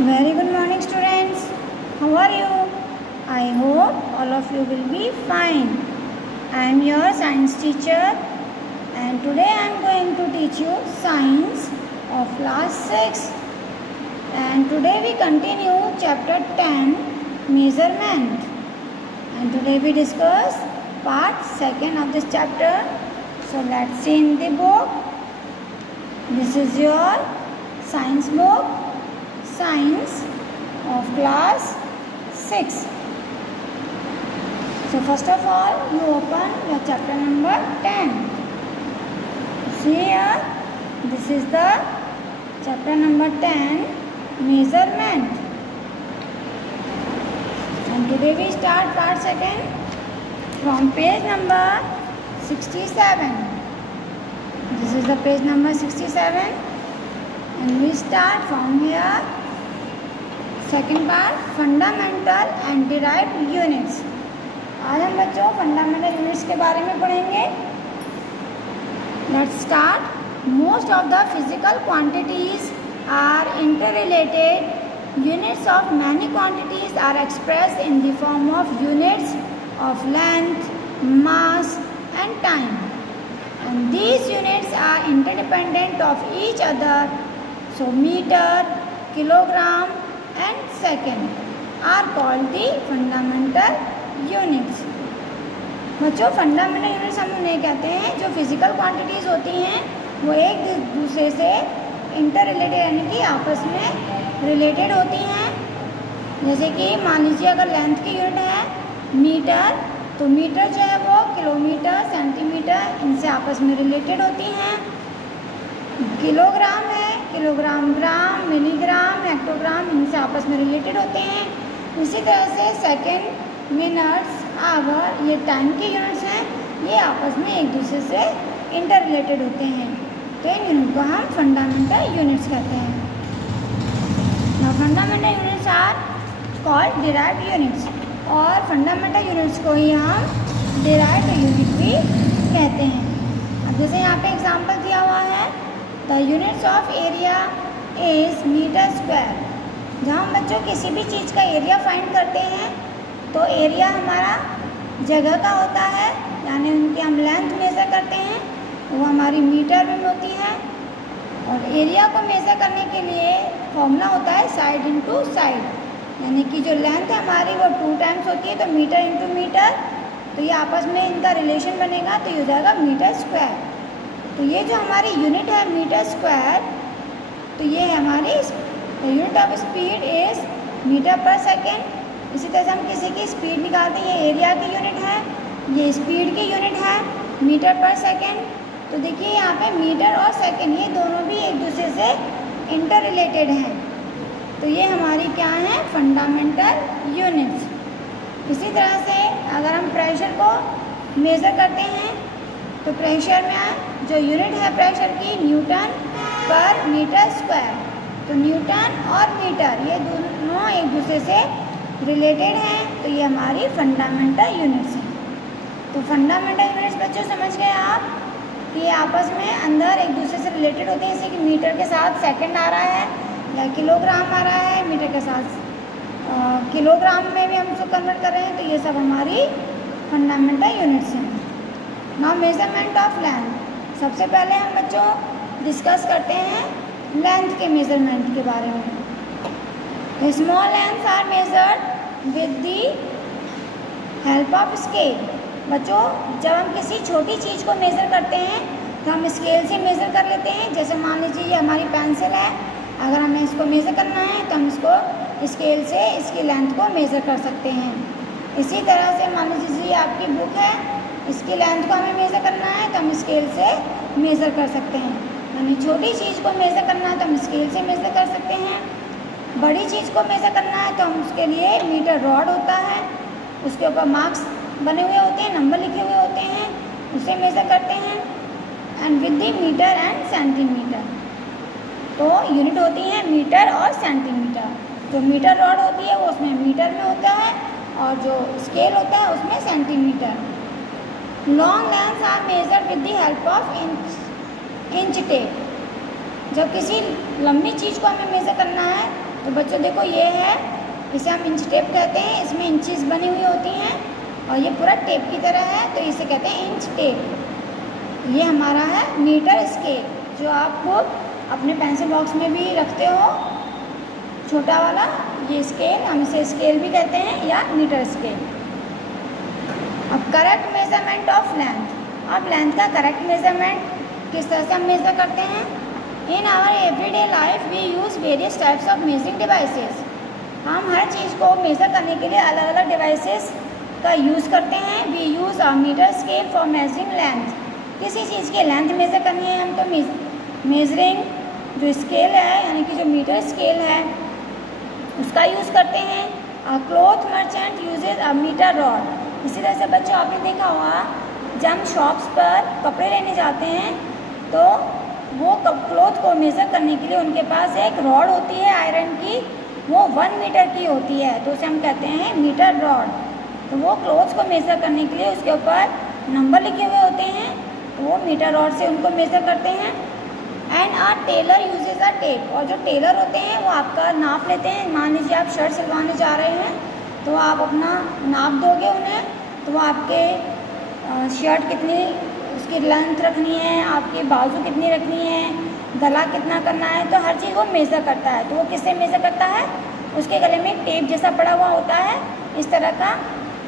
Very good morning, students. How are you? I hope all of you will be fine. I am your science teacher and today I am going to teach you science of class 6. And today we continue chapter 10, measurement. And today we discuss part 2 of this chapter. So let's see in the book. This is your science book, Science of class 6. So first of all, you open your chapter number 10. See here, this is the chapter number 10, measurement. And today we start part 2 from page number 67. This is the page number 67 and we start from here. Second part fundamental and derived units. आज हम बच्चों fundamental units के बारे में पढ़ेंगे। Let's start. Most of the physical quantities are inter related. Units of many quantities are expressed in the form of units of length, mass and time and these units are interdependent of each other. So metre, kilogram and second are called the fundamental units। बच्चों fundamental units हम उन्हें कहते हैं जो physical quantities होती हैं वो एक दूसरे से इंटर रिलेटेड यानी कि आपस में रिलेटेड होती हैं। जैसे कि मान लीजिए अगर लेंथ की यूनिट है मीटर, तो मीटर जो है वो किलोमीटर, सेंटीमीटर इनसे आपस में रिलेटेड होती हैं। किलोग्राम है, किलोग्राम, ग्राम, मिलीग्राम, हेक्टोग्राम इनसे आपस में रिलेटेड होते हैं। इसी तरह से सेकंड, मिनट्स, आवर ये टाइम की यूनिट्स हैं, ये आपस में एक दूसरे से इंटर रिलेटेड होते हैं। तो इन यूनिट को हम फंडामेंटल यूनिट्स कहते हैं। Now fundamental units are called derived units और फंडामेंटल यूनिट्स को ही हम डिराइव्ड यूनिट भी कहते हैं। अब जैसे यहाँ पे एग्जाम्पल दिया हुआ है, the units of area is metre square. जहाँ हम बच्चों किसी भी चीज़ का एरिया फाइंड करते हैं तो एरिया हमारा जगह का होता है, यानी उनकी हम लेंथ मेज़र करते हैं वो हमारी मीटर में होती है। और एरिया को मेज़र करने के लिए फॉर्मूला होता है साइड इनटू साइड, यानी कि जो लेंथ है हमारी वो 2 टाइम्स होती है, तो मीटर इनटू मीटर, तो ये आपस में इनका रिलेशन बनेगा तो ये हो जाएगा मीटर स्क्वायर। तो ये जो हमारी यूनिट है मीटर स्क्वायर, तो ये हमारी unit of speed is metre per second. इसी तरह से हम किसी की स्पीड निकालते हैं, ये एरिया की यूनिट है, ये स्पीड की यूनिट है मीटर पर सेकेंड। तो देखिए यहाँ पे मीटर और सेकेंड ये दोनों भी एक दूसरे से इंटर रिलेटेड हैं। तो ये हमारी क्या है, फंडामेंटल यूनिट्स। इसी तरह से अगर हम प्रेशर को मेज़र करते हैं तो प्रेशर में जो यूनिट है प्रेशर की न्यूटन पर मीटर स्क्वायर। तो न्यूटन और मीटर ये दोनों एक दूसरे से रिलेटेड हैं, तो ये हमारी फंडामेंटल यूनिट्स हैं। तो फंडामेंटल यूनिट्स बच्चों समझ गए आप कि ये आपस में अंदर एक दूसरे से रिलेटेड होते हैं। जैसे कि मीटर के साथ सेकंड आ रहा है या किलोग्राम आ रहा है, मीटर के साथ किलोग्राम में भी हम उसको कन्वर्ट कर रहे हैं, तो ये सब हमारी फंडामेंटल यूनिट्स हैं। Now measurement of length. सबसे पहले हम बच्चों डिस्कस करते हैं लेंथ के मेजरमेंट के बारे में। Small length are measured with the help of scale. बच्चों जब हम किसी छोटी चीज़ को मेज़र करते हैं तो हम स्केल से मेज़र कर लेते हैं। जैसे मान लीजिए ये हमारी पेंसिल है, अगर हमें इसको मेज़र करना है तो हम इसको स्केल से इसकी लेंथ को मेज़र कर सकते हैं। इसी तरह से मान लीजिए ये आपकी बुक है, इसकी लेंथ को हमें मेज़र करना है तो हम स्केल से मेज़र कर सकते हैं। यानी छोटी चीज़ को मेज़र करना है तो हम स्केल से मेज़र कर सकते हैं। बड़ी चीज़ को मेज़र करना है तो हम उसके लिए मीटर रॉड होता है, उसके ऊपर मार्क्स बने हुए होते हैं, नंबर लिखे हुए होते हैं, उसे मेज़र करते हैं। And with the metre and centimetre, तो यूनिट होती है मीटर और सेंटीमीटर। जो मीटर रॉड होती है वो उसमें मीटर में होता है और जो स्केल होता है उसमें centimetre. Long length are measured with the help of inch tape. जब किसी लंबी चीज़ को हमें मेज़र करना है तो तो बच्चों देखो ये है, इसे हम इंच टेप कहते हैं, इसमें इंचेस बनी हुई होती हैं और ये पूरा टेप की तरह है, तो इसे कहते हैं इंच टेप। ये हमारा है मीटर स्केल, जो आप अपने पेंसिल बॉक्स में भी रखते हो, छोटा वाला ये स्केल, हम इसे स्केल भी कहते हैं या मीटर स्केल। अब करेक्ट मेजरमेंट ऑफ लेंथ। अब लेंथ का करेक्ट मेजरमेंट किस तरह से हम मेज़र करते हैं? In our everyday life we use various types of measuring devices. हम हर चीज़ को मेज़र करने के लिए अलग अलग डिवाइसेस का यूज़ करते हैं। We use a metre scale for measuring length. किसी चीज़ की लेंथ मेज़र करनी है हम तो मेजरिंग जो स्केल है यानी कि जो मीटर स्केल है उसका यूज़ करते हैं। A cloth merchant uses a metre rod. इसी तरह से बच्चों आपने देखा होगा जब हम शॉप्स पर कपड़े लेने जाते हैं तो वो क्लॉथ को मेज़र करने के लिए उनके पास एक रॉड होती है आयरन की, वो 1 मीटर की होती है, तो उसे हम कहते हैं मीटर रॉड। तो वो क्लॉथ्स को मेज़र करने के लिए उसके ऊपर नंबर लिखे हुए होते हैं, तो वो मीटर रॉड से उनको मेज़र करते हैं। And a tailor uses a tape. और जो टेलर होते हैं वो आपका नाप लेते हैं। मान लीजिए आप शर्ट सिलवाने जा रहे हैं तो आप अपना नाप दोगे उन्हें, तो वो आपके शर्ट कितनी उसकी लेंथ रखनी है, आपके बाजू कितनी रखनी है, गला कितना करना है, तो हर चीज़ वो मेज़र करता है। तो वो किससे मेज़र करता है? उसके गले में एक टेप जैसा पड़ा हुआ होता है इस तरह का,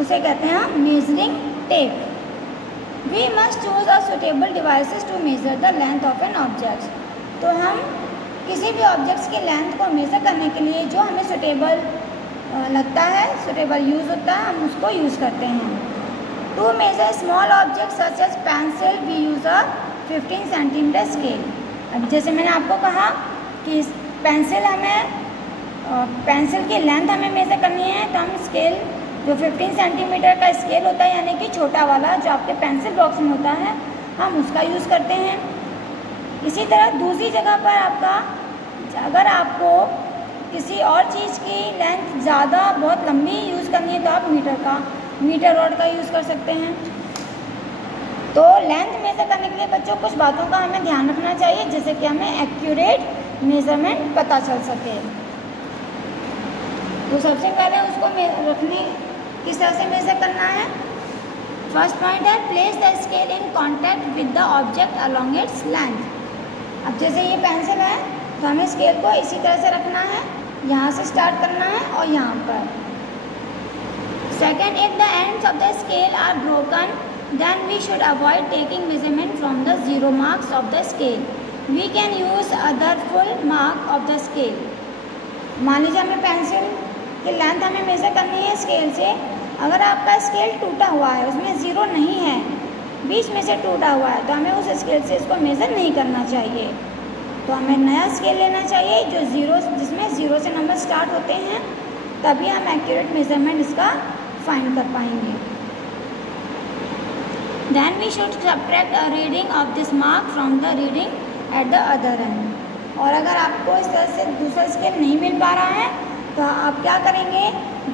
उसे कहते हैं measuring tape. We must choose a suitable devices to measure the length of an object. तो हम किसी भी ऑब्जेक्ट्स की लेंथ को मेज़र करने के लिए जो हमें सुटेबल लगता है, सुटेबल यूज़ होता है, हम उसको यूज़ करते हैं। To measure small object such as pencil we use a 15 centimetre scale. अब जैसे मैंने आपको कहा कि पेंसिल की लेंथ हमें मेज़र करनी है, तो हम स्केल जो 15 सेंटीमीटर का स्केल होता है यानी कि छोटा वाला जो आपके पेंसिल बॉक्स में होता है, हम उसका यूज़ करते हैं। इसी तरह दूसरी जगह पर आपका अगर आपको किसी और चीज़ की लेंथ ज़्यादा बहुत लंबी यूज़ करनी है तो आप मीटर रॉड का यूज़ कर सकते हैं। तो लेंथ मेज़र करने के लिए बच्चों कुछ बातों का हमें ध्यान रखना चाहिए जिससे कि हमें एक्यूरेट मेज़रमेंट पता चल सके। तो सबसे पहले उसको रखने किस तरह से मेज़र करना है? फर्स्ट पॉइंट है place the scale in contact with the object along its length. अब जैसे ये पेंसिल है तो हमें स्केल को इसी तरह से रखना है, यहाँ से स्टार्ट करना है और यहाँ पर। Second, if the ends of the scale are broken then we should avoid taking measurement from the 0 marks of the scale. We can use other full mark of the scale. मान लीजिए हमें pencil की length हमें measure करनी है scale से, अगर आपका स्केल टूटा हुआ है, उसमें 0 नहीं है, बीच में से टूटा हुआ है, तो हमें उस स्केल से इसको मेज़र नहीं करना चाहिए। तो हमें नया स्केल लेना चाहिए जिसमें 0 से नंबर स्टार्ट होते हैं, तभी हम एक्यूरेट मेजरमेंट इसका फाइंड कर पाएंगे। Then we should subtract a reading of this mark from the reading at the other end. और अगर आपको इस तरह से दूसरा स्केल नहीं मिल पा रहा है तो आप क्या करेंगे,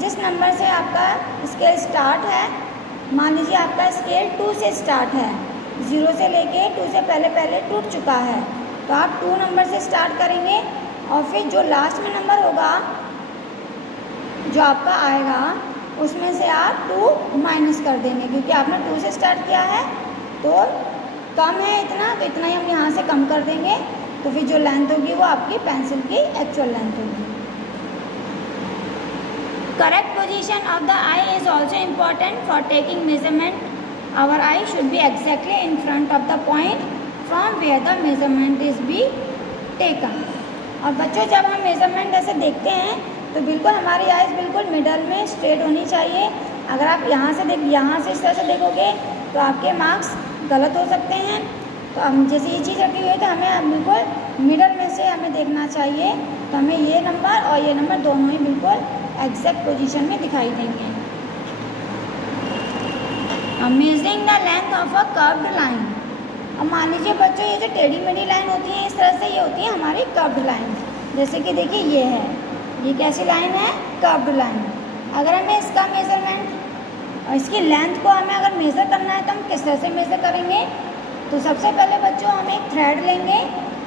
जिस नंबर से आपका स्केल स्टार्ट है, मान लीजिए आपका स्केल 2 से स्टार्ट है, 0 से लेके 2 से पहले टूट चुका है, तो आप 2 नंबर से स्टार्ट करेंगे और फिर जो लास्ट में नंबर होगा जो आपका आएगा उसमें से आप 2 माइनस कर देंगे, क्योंकि आपने 2 से स्टार्ट किया है तो कम है इतना, तो इतना ही हम यहाँ से कम कर देंगे, तो फिर जो लेंथ होगी वो आपकी पेंसिल की एक्चुअल लेंथ होगी। Correct position of the eye is also important for taking measurement. Our eye should be exactly in front of the point from where the measurement is be taken. और बच्चों जब हम measurement ऐसे देखते हैं तो बिल्कुल हमारी आइज़ बिल्कुल मिडल में स्ट्रेट होनी चाहिए। अगर आप यहाँ से इस तरह से देखोगे तो आपके मार्क्स गलत हो सकते हैं। तो हम जैसे ये चीज़ रखी हुई है तो हमें बिल्कुल मिडल में से हमें देखना चाहिए, तो हमें ये नंबर और ये नंबर दोनों ही बिल्कुल एग्जैक्ट पोजीशन में दिखाई देंगे। Measuring the length of a curved line. अब मान लीजिए बच्चों ये जो टेढ़ी मेढ़ी लाइन होती है इस तरह से, ये होती है हमारी कर्व्ड लाइन। जैसे कि देखिए ये है, ये कैसी लाइन है? Curved line. अगर हमें इसका मेजरमेंट और इसकी लेंथ को हमें अगर मेज़र करना है तो हम किस तरह से मेज़र करेंगे? तो सबसे पहले बच्चों हम एक थ्रेड लेंगे,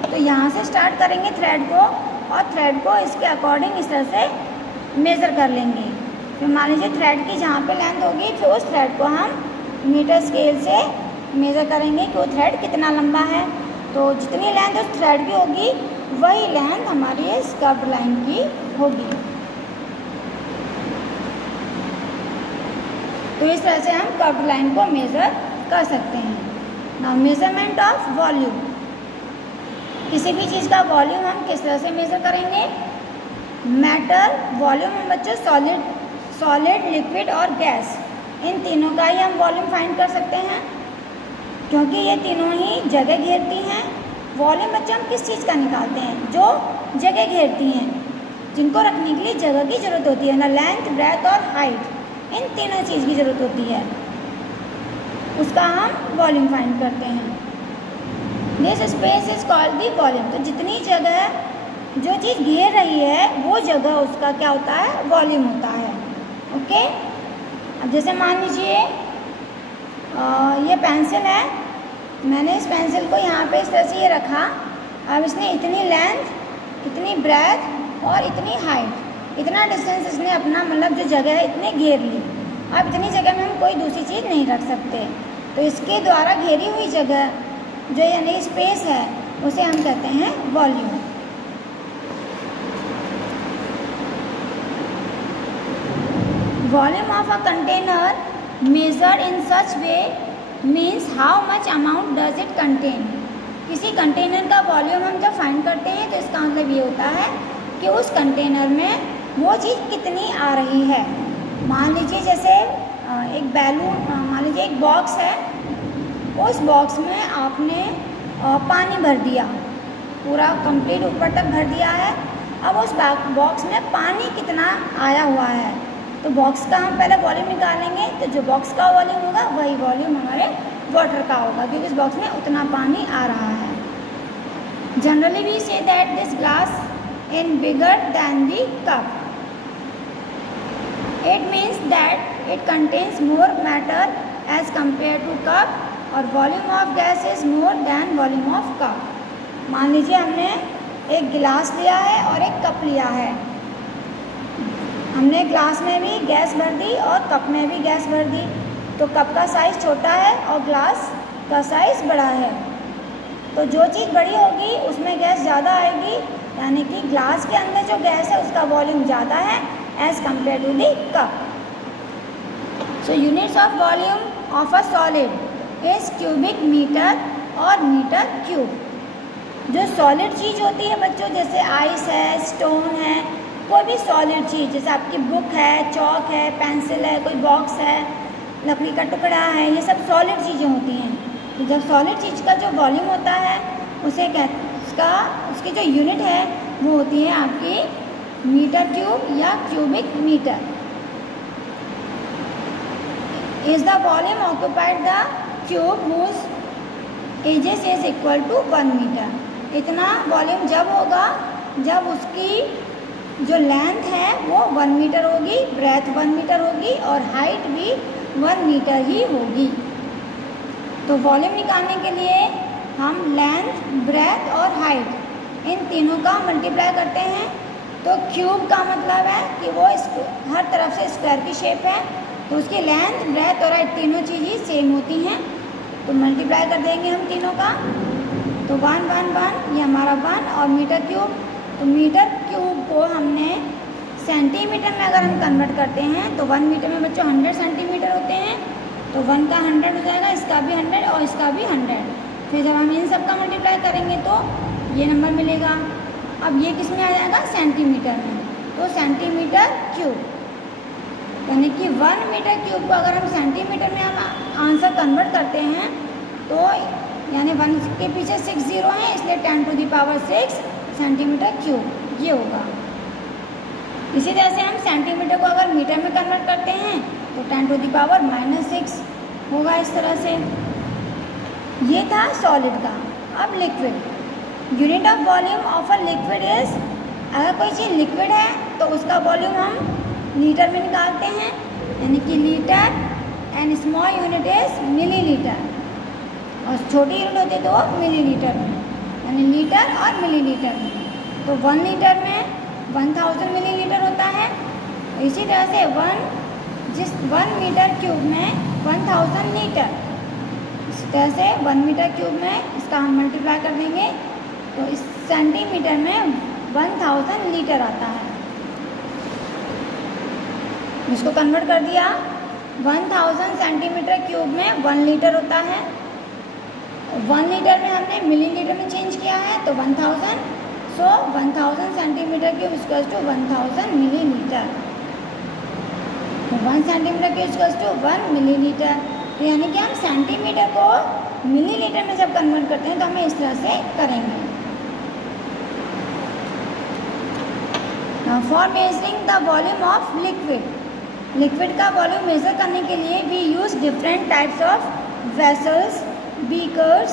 तो यहाँ से स्टार्ट करेंगे थ्रेड को और थ्रेड को इसके अकॉर्डिंग इस तरह से मेज़र कर लेंगे। फिर मान लीजिए थ्रेड की जहाँ पे लेंथ होगी, फिर उस थ्रेड को हम मीटर स्केल से मेज़र करेंगे कि वो थ्रेड कितना लंबा है। तो जितनी लेंथ उस थ्रेड की होगी वही लेंथ हमारी इस कर्व्ड लाइन की होगी। तो इस तरह से हम कर्व्ड लाइन को मेज़र कर सकते हैं। नाउ मेजरमेंट ऑफ वॉल्यूम, किसी भी चीज़ का वॉल्यूम हम किस तरह से मेज़र करेंगे। मैटर वॉल्यूम में बच्चों सॉलिड, लिक्विड और गैस, इन तीनों का ही हम वॉल्यूम फाइंड कर सकते हैं, क्योंकि ये तीनों ही जगह घेरती हैं। वॉल्यूम बच्चों हम किस चीज़ का निकालते हैं, जो जगह घेरती हैं, जिनको रखने के लिए जगह की ज़रूरत होती है ना, लेंथ, ब्रेथ और हाइट, इन तीनों चीज़ की ज़रूरत होती है, उसका हम वॉल्यूम फाइंड करते हैं। This space is called the volume. तो जितनी जगह जो चीज़ घेर रही है वो जगह उसका क्या होता है, वॉल्यूम होता है। ओके, अब जैसे मान लीजिए ये पेंसिल है, मैंने इस पेंसिल को यहाँ पे इस तरह से ये रखा। अब इसने इतनी लेंथ, इतनी ब्रेथ और इतनी हाइट, इतना डिस्टेंस इसने अपना मतलब जो जगह है इतने घेर ली। अब इतनी जगह में हम कोई दूसरी चीज़ नहीं रख सकते, तो इसके द्वारा घेरी हुई जगह जो यानी स्पेस है उसे हम कहते हैं volume. Volume of a container measured in such way means how much amount does it contain. किसी कंटेनर का वॉल्यूम हम जब फाइंड करते हैं तो इसका मतलब ये होता है कि उस कंटेनर में वो चीज़ कितनी आ रही है। मान लीजिए जैसे एक बैलून, मान लीजिए एक बॉक्स है, उस बॉक्स में आपने पानी भर दिया, पूरा कंप्लीट ऊपर तक भर दिया है। अब उस बॉक्स में पानी कितना आया हुआ है, तो बॉक्स का हम पहले वॉल्यूम निकालेंगे। तो जो बॉक्स का वॉल्यूम होगा वही वॉल्यूम हमारे वाटर का होगा, क्योंकि इस बॉक्स में उतना पानी आ रहा है। Generally we say that this glass in bigger than the cup, it means that it contains more matter as compared to cup, और volume of gas is more than volume of cup। मान लीजिए हमने एक गिलास लिया है और एक कप लिया है, हमने ग्लास में भी गैस भर दी और कप में भी गैस भर दी, तो कप का साइज़ छोटा है और ग्लास का साइज़ बड़ा है। तो जो चीज़ बड़ी होगी उसमें गैस ज़्यादा आएगी, यानी कि ग्लास के अंदर जो गैस है उसका वॉल्यूम ज़्यादा है as compared to the cup. So units of volume of a solid is cubic meter और मीटर क्यूब। जो सॉलिड चीज़ होती है बच्चों, जैसे आइस है, स्टोन है, कोई भी सॉलिड चीज़, जैसे आपकी बुक है, चौक है, पेंसिल है, कोई बॉक्स है, लकड़ी का टुकड़ा है, ये सब सॉलिड चीज़ें होती हैं। तो जब सॉलिड चीज़ का जो वॉल्यूम होता है उसे उसकी जो यूनिट है वो होती है आपकी मीटर क्यूब या cubic metre. Is the volume occupied the cube whose edges is equal to 1 metre. इतना वॉल्यूम जब होगा जब उसकी जो लेंथ है वो 1 मीटर होगी, ब्रेथ 1 मीटर होगी और हाइट भी 1 मीटर ही होगी। तो वॉल्यूम निकालने के लिए हम लेंथ, ब्रेथ और हाइट इन तीनों का मल्टीप्लाई करते हैं। तो क्यूब का मतलब है कि वो हर तरफ से स्क्वायर की शेप है, तो उसकी लेंथ, ब्रेथ और हाइट तीनों चीज़ ही सेम होती हैं। तो मल्टीप्लाई कर देंगे हम तीनों का, तो 1 1 1 ये हमारा 1 और मीटर क्यूब। तो मीटर क्यूब को हमने सेंटीमीटर में अगर हम कन्वर्ट करते हैं तो 1 मीटर में बच्चों 100 सेंटीमीटर होते हैं, तो 1 का 100 हो जाएगा, इसका भी 100 और इसका भी 100। फिर जब हम इन सब का मल्टीप्लाई करेंगे तो ये नंबर मिलेगा। अब ये किस में आ जाएगा, सेंटीमीटर में, तो सेंटीमीटर क्यूब, यानी कि 1 मीटर क्यूब को अगर हम सेंटीमीटर में हम आंसर कन्वर्ट करते हैं तो यानी 1 के पीछे 6 जीरो हैं, इसलिए 10 to the power 6 centimetre cube ये होगा। इसी तरह से हम सेंटीमीटर को अगर मीटर में कन्वर्ट करते हैं तो 10 टू द पावर -6 होगा इस तरह से। ये था सॉलिड का। अब liquid, unit of volume of a liquid is, अगर कोई चीज़ लिक्विड है तो उसका वॉल्यूम हम लीटर में निकालते हैं, यानी कि litre, and small unit is millilitre, और छोटी यूनिट होती है तो मिलीलीटर में, यानी लीटर और मिलीलीटर में। तो 1 लीटर में 1000 मिलीलीटर होता है। इसी तरह से 1 मीटर क्यूब में 1000 लीटर, इसी तरह से 1 मीटर क्यूब में इसका हम मल्टीप्लाई कर देंगे तो इस सेंटीमीटर में 1000 लीटर आता है। इसको कन्वर्ट कर दिया, 1000 सेंटीमीटर क्यूब में 1 लीटर होता है। 1 लीटर में हमने मिलीलीटर में चेंज किया है तो 1000, so 1000 centimetre cube equals to 1000 millilitre. तो 1 centimetre cube equals to 1 millilitre. तो यानी कि हम सेंटीमीटर को मिलीलीटर में जब कन्वर्ट करते हैं तो हमें इस तरह से करेंगे। For measuring the volume of liquid का वॉल्यूम मेज़र करने के लिए we use different types of vessels, beakers,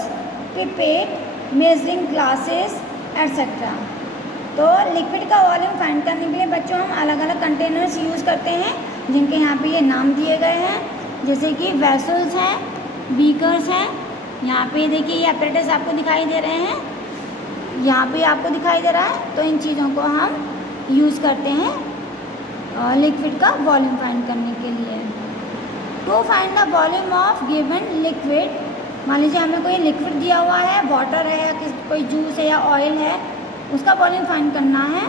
pipette, measuring glasses etcetera. तो लिक्विड का वॉल्यूम फाइंड करने के लिए बच्चों हम अलग अलग कंटेनर्स यूज़ करते हैं जिनके यहाँ पे ये नाम दिए गए हैं, जैसे कि वेसल्स हैं, बीकर्स हैं। यहाँ पे देखिए ये एपरेटस आपको दिखाई दे रहे हैं, यहाँ पे आपको दिखाई दे रहा है। तो इन चीज़ों को हम यूज़ करते हैं लिक्विड का वॉल्यूम फाइंड करने के लिए। To find the volume of given liquid, मान लीजिए हमें कोई लिक्विड दिया हुआ है, वाटर है या कोई जूस है या ऑयल है, उसका वॉल्यूम फाइंड करना है।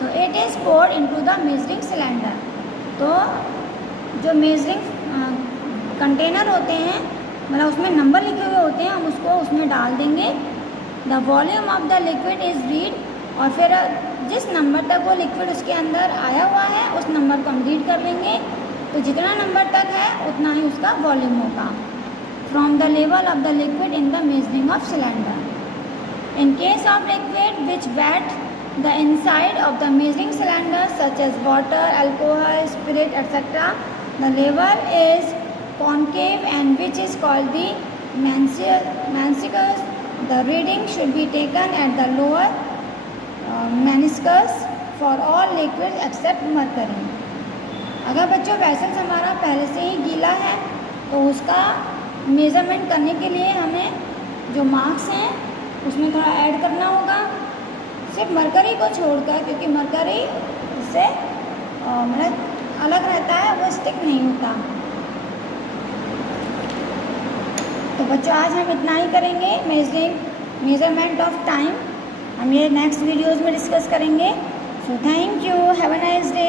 तो it is poured into the measuring cylinder. तो जो मेजरिंग कंटेनर होते हैं, मतलब उसमें नंबर लिखे हुए होते हैं, हम उसको उसमें डाल देंगे। The volume of the liquid is read, और फिर जिस नंबर तक वो लिक्विड उसके अंदर आया हुआ है उस नंबर को हम रीड कर लेंगे। तो जितना नंबर तक है उतना ही उसका वॉल्यूम होगा। From the level of the liquid in the measuring of cylinder. In case of liquid which wet the inside of the measuring cylinder such as water, alcohol, spirit etcetera, the level is concave and which is called the meniscus. The reading should be taken at the lower meniscus for all liquids except mercury. अगर बच्चों vessels हमारा पहले से ही गीला है तो उसका measurement करने के लिए हमें जो मार्क्स हैं उसमें थोड़ा ऐड करना होगा, सिर्फ मरकरी को छोड़कर, क्योंकि मरकरी इससे मतलब अलग रहता है, वो स्टिक नहीं होता। तो बच्चों आज हम इतना ही करेंगे मेजरमेंट ऑफ टाइम। हम ये नेक्स्ट वीडियोज़ में डिस्कस करेंगे। So thank you, have a nice day.